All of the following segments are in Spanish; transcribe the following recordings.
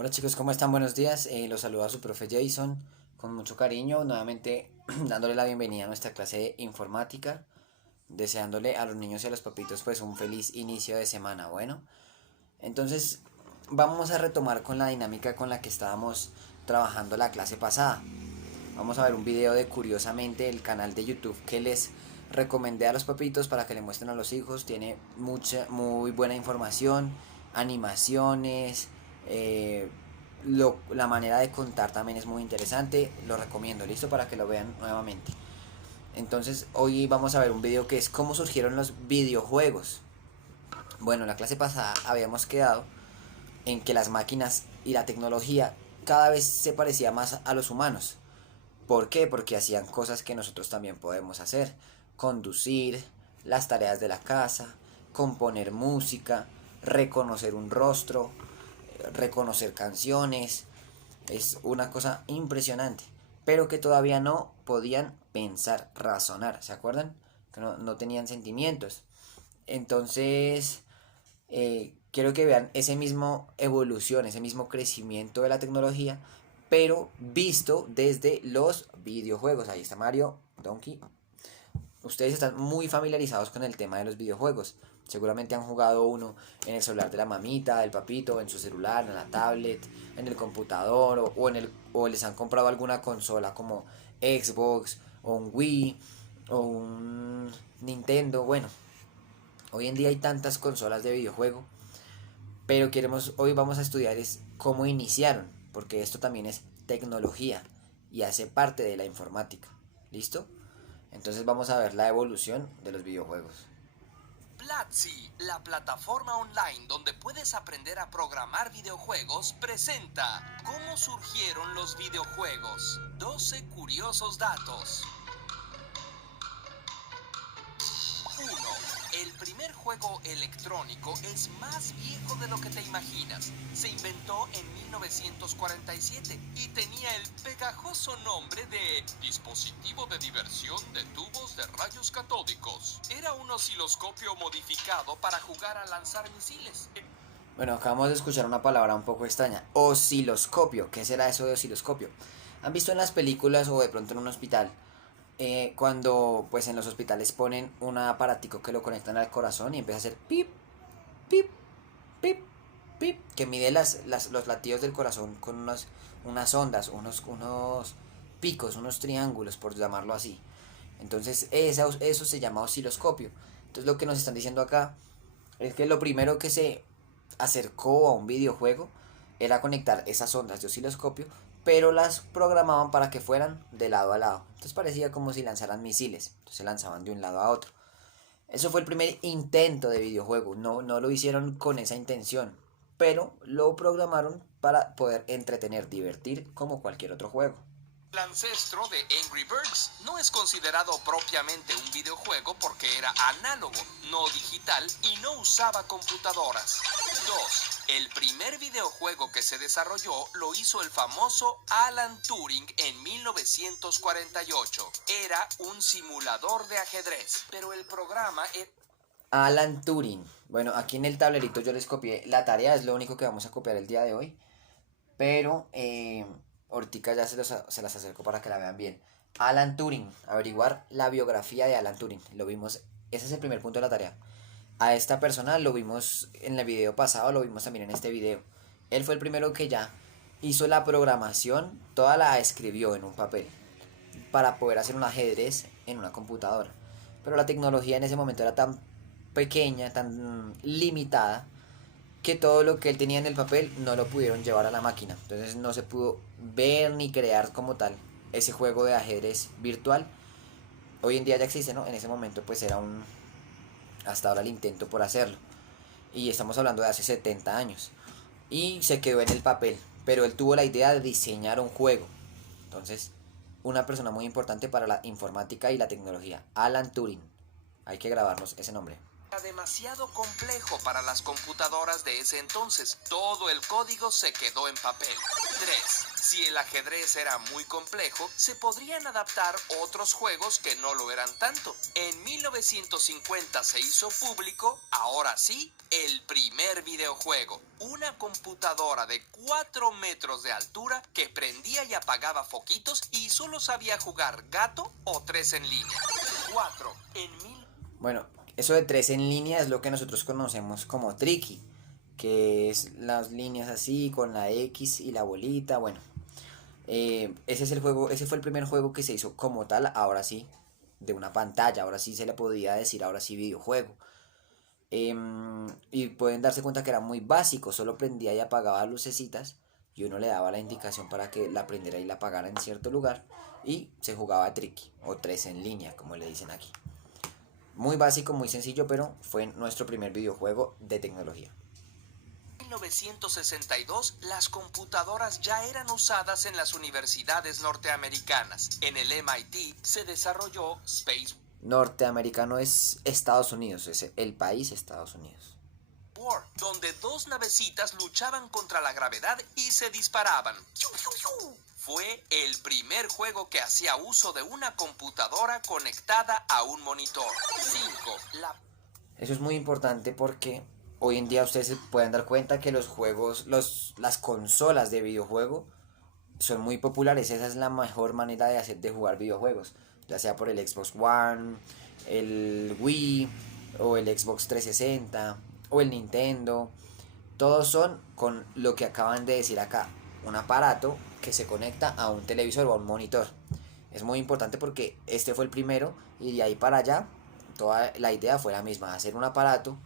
Hola chicos, ¿cómo están? Buenos días. Los saluda su profe Jason con mucho cariño, nuevamente dándole la bienvenida a nuestra clase de informática, deseándole a los niños y a los papitos pues un feliz inicio de semana. Bueno, entonces vamos a retomar con la dinámica con la que estábamos trabajando la clase pasada. Vamos a ver un video de curiosamente el canal de YouTube que les recomendé a los papitos para que le muestren a los hijos. Tiene muy buena información, animaciones, eh, la manera de contar también es muy interesante. Lo recomiendo, listo para que lo vean nuevamente. Entonces hoy vamos a ver un video que es cómo surgieron los videojuegos. Bueno, en la clase pasada habíamos quedado en que las máquinas y la tecnología cada vez se parecía más a los humanos. ¿Por qué? Porque hacían cosas que nosotros también podemos hacer. Conducir, las tareas de la casa, componer música, reconocer un rostro, reconocer canciones. Es una cosa impresionante. Pero que todavía no podían pensar, razonar. ¿Se acuerdan? Que no tenían sentimientos. Entonces, quiero que vean ese mismo evolución, ese mismo crecimiento de la tecnología, pero visto desde los videojuegos. Ahí está Mario, Donkey. Ustedes están muy familiarizados con el tema de los videojuegos. Seguramente han jugado uno en el celular de la mamita, del papito, en su celular, en la tablet, en el computador o les han comprado alguna consola como Xbox o un Wii o un Nintendo. Bueno, hoy en día hay tantas consolas de videojuego, pero hoy vamos a estudiar es cómo iniciaron, porque esto también es tecnología y hace parte de la informática. ¿Listo? Entonces vamos a ver la evolución de los videojuegos. Platzi, la plataforma online donde puedes aprender a programar videojuegos, presenta cómo surgieron los videojuegos. 12 curiosos datos. 1. El primer juego electrónico es más viejo de lo que te imaginas. Se inventó en 1947 y tenía el pegajoso nombre de dispositivo de diversión de tubos de rayos catódicos. Era un osciloscopio modificado para jugar a lanzar misiles. Bueno, acabamos de escuchar una palabra un poco extraña. Osciloscopio. ¿Qué será eso de osciloscopio? ¿Han visto en las películas o de pronto en un hospital? Cuando pues en los hospitales ponen un aparatico que lo conectan al corazón y empieza a hacer pip, pip, pip, pip, que mide los latidos del corazón con unas ondas, unos picos, unos triángulos, por llamarlo así. Entonces eso se llama osciloscopio. Entonces lo que nos están diciendo acá es que lo primero que se acercó a un videojuego era conectar esas ondas de osciloscopio, pero las programaban para que fueran de lado a lado. Entonces parecía como si lanzaran misiles, entonces se lanzaban de un lado a otro. Eso fue el primer intento de videojuego, no lo hicieron con esa intención, pero lo programaron para poder entretener, divertir como cualquier otro juego. El ancestro de Angry Birds no es considerado propiamente un videojuego porque era análogo, no digital y no usaba computadoras. 2. El primer videojuego que se desarrolló lo hizo el famoso Alan Turing en 1948. Era un simulador de ajedrez, pero el programa era... Alan Turing. Bueno, aquí en el tablerito yo les copié la tarea, es lo único que vamos a copiar el día de hoy. Pero ahorita ya se las acerco para que la vean bien. Alan Turing, averiguar la biografía de Alan Turing. Lo vimos, ese es el primer punto de la tarea. A esta persona lo vimos en el video pasado, lo vimos también en este video. Él fue el primero que ya hizo la programación, toda la escribió en un papel para poder hacer un ajedrez en una computadora. Pero la tecnología en ese momento era tan pequeña, tan limitada, que todo lo que él tenía en el papel no lo pudieron llevar a la máquina. Entonces no se pudo ver ni crear como tal ese juego de ajedrez virtual. Hoy en día ya existe, ¿no? En ese momento pues era hasta ahora el intento por hacerlo. Y estamos hablando de hace 70 años. Y se quedó en el papel. Pero él tuvo la idea de diseñar un juego. Entonces, una persona muy importante para la informática y la tecnología. Alan Turing. Hay que grabarnos ese nombre. Era demasiado complejo para las computadoras de ese entonces. Todo el código se quedó en papel. 3. Si el ajedrez era muy complejo, se podrían adaptar otros juegos que no lo eran tanto. En 1950 se hizo público, ahora sí, el primer videojuego. Una computadora de 4 metros de altura que prendía y apagaba foquitos y solo sabía jugar gato o 3 en línea. 4. Bueno, eso de 3 en línea es lo que nosotros conocemos como tricky, que es las líneas así con la X y la bolita. Bueno, ese es el juego, ese fue el primer juego que se hizo como tal, ahora sí, de una pantalla, ahora sí se le podría decir, ahora sí videojuego. Y pueden darse cuenta que era muy básico, solo prendía y apagaba lucecitas y uno le daba la indicación para que la prendiera y la apagara en cierto lugar y se jugaba tricky o 3 en línea, como le dicen aquí. Muy básico, muy sencillo, pero fue nuestro primer videojuego de tecnología. 1962, las computadoras ya eran usadas en las universidades norteamericanas. En el MIT se desarrolló Space Norteamericano es Estados Unidos, es el país Estados Unidos. War, donde dos navecitas luchaban contra la gravedad y se disparaban. Fue el primer juego que hacía uso de una computadora conectada a un monitor. 5. Eso es muy importante porque hoy en día ustedes se pueden dar cuenta que los juegos, las consolas de videojuego son muy populares. Esa es la mejor manera de jugar videojuegos, ya sea por el Xbox One, el Wii o el Xbox 360 o el Nintendo. Todos son con lo que acaban de decir acá, un aparato que se conecta a un televisor o a un monitor. Es muy importante porque este fue el primero y de ahí para allá toda la idea fue la misma, hacer un aparato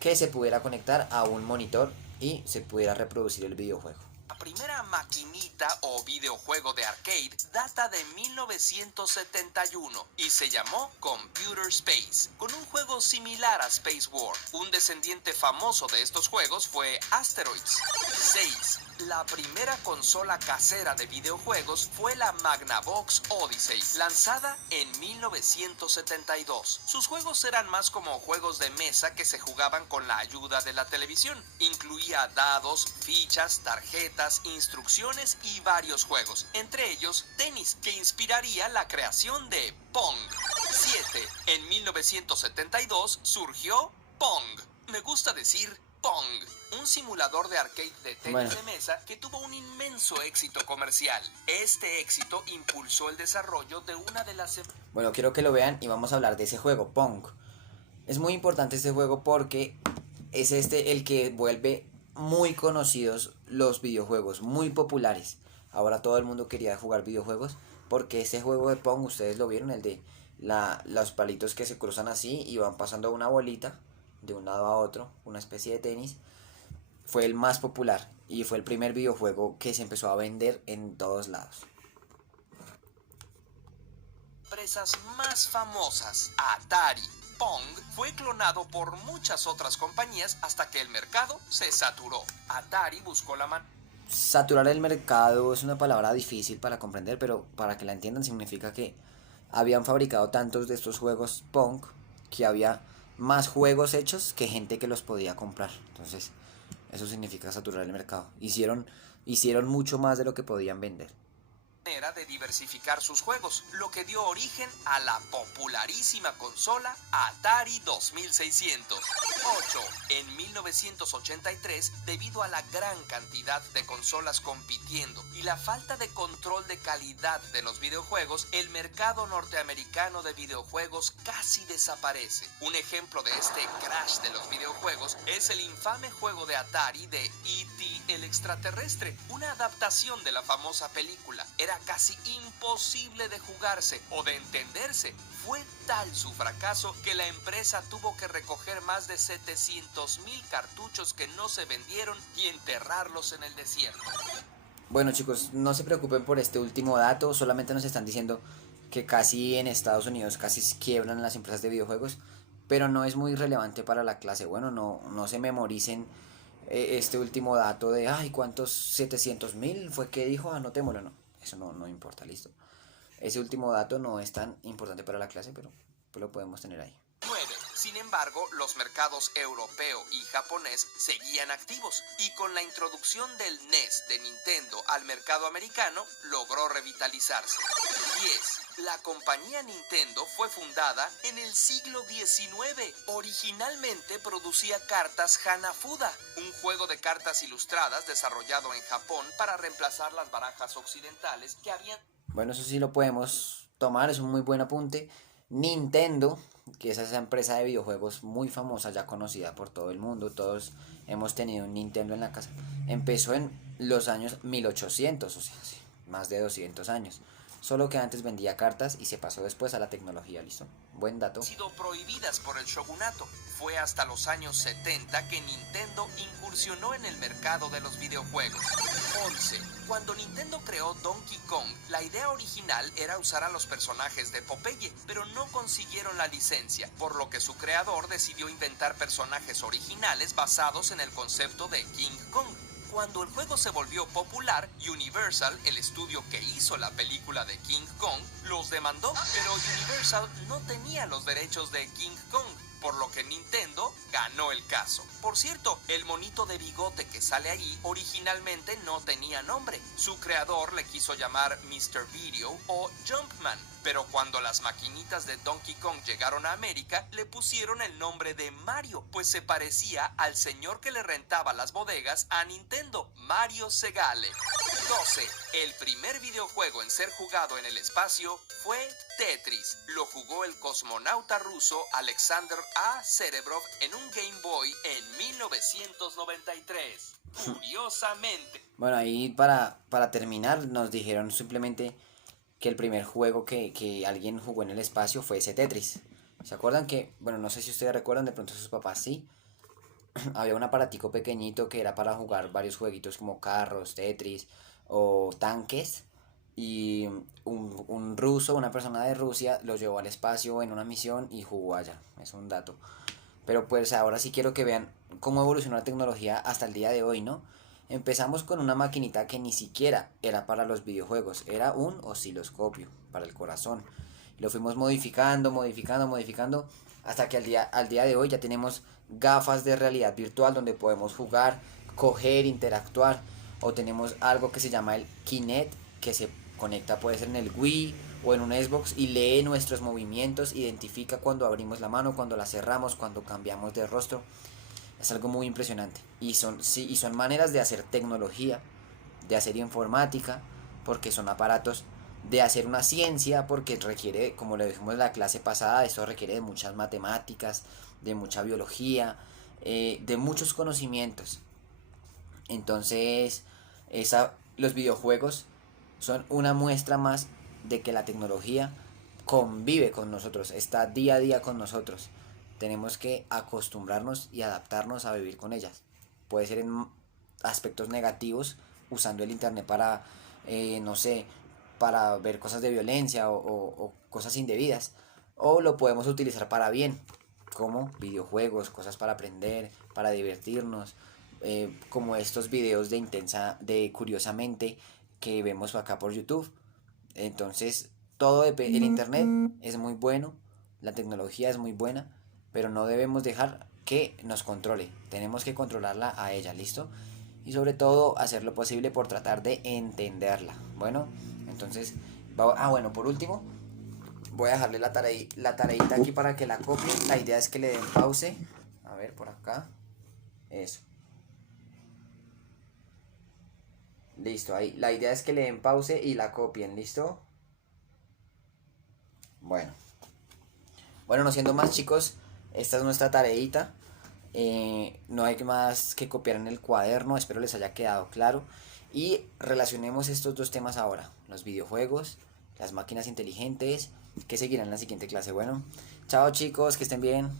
que se pudiera conectar a un monitor y se pudiera reproducir el videojuego. La primera maquinita o videojuego de arcade data de 1971 y se llamó Computer Space, con un juego similar a Space War. Un descendiente famoso de estos juegos fue Asteroids. 6. La primera consola casera de videojuegos fue la Magnavox Odyssey, lanzada en 1972. Sus juegos eran más como juegos de mesa que se jugaban con la ayuda de la televisión. Incluía dados, fichas, tarjetas, instrucciones y varios juegos, entre ellos tenis, que inspiraría la creación de Pong. 7. En 1972 surgió Pong. Me gusta decir Pong, un simulador de arcade de tenis de mesa que tuvo un inmenso éxito comercial. Este éxito impulsó el desarrollo de una de las... Bueno, quiero que lo vean y vamos a hablar de ese juego, Pong. Es muy importante este juego porque es el que vuelve muy conocidos los videojuegos, muy populares. Ahora todo el mundo quería jugar videojuegos porque ese juego de Pong, ustedes lo vieron, el de los palitos que se cruzan así y van pasando una bolita de un lado a otro, una especie de tenis, fue el más popular y fue el primer videojuego que se empezó a vender en todos lados. Empresas más famosas, Atari. Pong fue clonado por muchas otras compañías hasta que el mercado se saturó. Atari buscó la manera... Saturar el mercado es una palabra difícil para comprender, pero para que la entiendan significa que habían fabricado tantos de estos juegos Pong que había más juegos hechos que gente que los podía comprar. Entonces, eso significa saturar el mercado. Hicieron mucho más de lo que podían vender. De diversificar sus juegos, lo que dio origen a la popularísima consola Atari 2600. 8. En 1983, debido a la gran cantidad de consolas compitiendo y la falta de control de calidad de los videojuegos, el mercado norteamericano de videojuegos casi desaparece. Un ejemplo de este crash de los videojuegos es el infame juego de Atari de E.T. el extraterrestre, una adaptación de la famosa película. Era casi imposible de jugarse o de entenderse. Fue tal su fracaso que la empresa tuvo que recoger más de 700,000 cartuchos que no se vendieron y enterrarlos en el desierto. Bueno, chicos, no se preocupen por este último dato, solamente nos están diciendo que casi en Estados Unidos casi quiebran las empresas de videojuegos, pero no es muy relevante para la clase. Bueno, no se memoricen este último dato de, ay, ¿cuántos 700,000 fue que dijo? Anotémoslo, no. Eso no importa, listo. Ese último dato no es tan importante para la clase, pero pues lo podemos tener ahí. 9. Sin embargo, los mercados europeo y japonés seguían activos y con la introducción del NES de Nintendo al mercado americano logró revitalizarse. 10. La compañía Nintendo fue fundada en el siglo XIX. Originalmente producía cartas Hanafuda, un juego de cartas ilustradas desarrollado en Japón para reemplazar las barajas occidentales que habían... Bueno, eso sí lo podemos tomar, es un muy buen apunte. Nintendo, que es esa empresa de videojuegos muy famosa, ya conocida por todo el mundo, todos hemos tenido un Nintendo en la casa, empezó en los años 1800, o sea, sí, más de 200 años. Solo que antes vendía cartas y se pasó después a la tecnología, ¿listo? Buen dato. sido prohibidas por el shogunato. Fue hasta los años 70 que Nintendo incursionó en el mercado de los videojuegos. 11. Cuando Nintendo creó Donkey Kong, la idea original era usar a los personajes de Popeye, pero no consiguieron la licencia, por lo que su creador decidió inventar personajes originales basados en el concepto de King Kong. Cuando el juego se volvió popular, Universal, el estudio que hizo la película de King Kong, los demandó, pero Universal no tenía los derechos de King Kong, por lo que Nintendo ganó el caso. Por cierto, el monito de bigote que sale ahí originalmente no tenía nombre. Su creador le quiso llamar Mr. Video o Jumpman, pero cuando las maquinitas de Donkey Kong llegaron a América, le pusieron el nombre de Mario, pues se parecía al señor que le rentaba las bodegas a Nintendo, Mario Segale. 12. El primer videojuego en ser jugado en el espacio fue Tetris. Lo jugó el cosmonauta ruso Alexander A. Serebrov en un Game Boy en 1993. Curiosamente. Bueno, ahí para terminar nos dijeron simplemente que el primer juego que alguien jugó en el espacio fue ese Tetris. ¿Se acuerdan que, bueno, no sé si ustedes recuerdan, de pronto sus papás sí, había un aparatico pequeñito que era para jugar varios jueguitos como carros, Tetris o tanques? Y un ruso, una persona de Rusia, lo llevó al espacio en una misión y jugó allá. Es un dato. Pero pues ahora sí quiero que vean cómo evolucionó la tecnología hasta el día de hoy, ¿no? Empezamos con una maquinita que ni siquiera era para los videojuegos, era un osciloscopio para el corazón. Lo fuimos modificando, hasta que al día de hoy ya tenemos gafas de realidad virtual donde podemos jugar, coger, interactuar. O tenemos algo que se llama el Kinect, que se conecta, puede ser en el Wii o en un Xbox, y lee nuestros movimientos, identifica cuando abrimos la mano, cuando la cerramos, cuando cambiamos de rostro. Es algo muy impresionante. Y son maneras de hacer tecnología, de hacer informática, porque son aparatos de hacer una ciencia, porque requiere, como le dijimos en la clase pasada, esto requiere de muchas matemáticas, de mucha biología, de muchos conocimientos. Entonces, los videojuegos son una muestra más de que la tecnología convive con nosotros, está día a día con nosotros. Tenemos que acostumbrarnos y adaptarnos a vivir con ellas. Puede ser en aspectos negativos, usando el internet para, no sé, para ver cosas de violencia o cosas indebidas. O lo podemos utilizar para bien, como videojuegos, cosas para aprender, para divertirnos, como estos videos de curiosamente que vemos acá por YouTube. Entonces, el internet es muy bueno, la tecnología es muy buena, pero no debemos dejar que nos controle. Tenemos que controlarla a ella, ¿listo? Y sobre todo hacer lo posible por tratar de entenderla. Bueno, entonces, bueno, por último, voy a dejarle la tareita aquí para que la copien. La idea es que le den pause. A ver, por acá. Eso. Listo, ahí. La idea es que le den pause y la copien, ¿listo? Bueno. Bueno, no siendo más, chicos, esta es nuestra tareita. No hay más que copiar en el cuaderno, espero les haya quedado claro. Y relacionemos estos dos temas ahora, los videojuegos, las máquinas inteligentes, que seguirán en la siguiente clase. Bueno, chao chicos, que estén bien.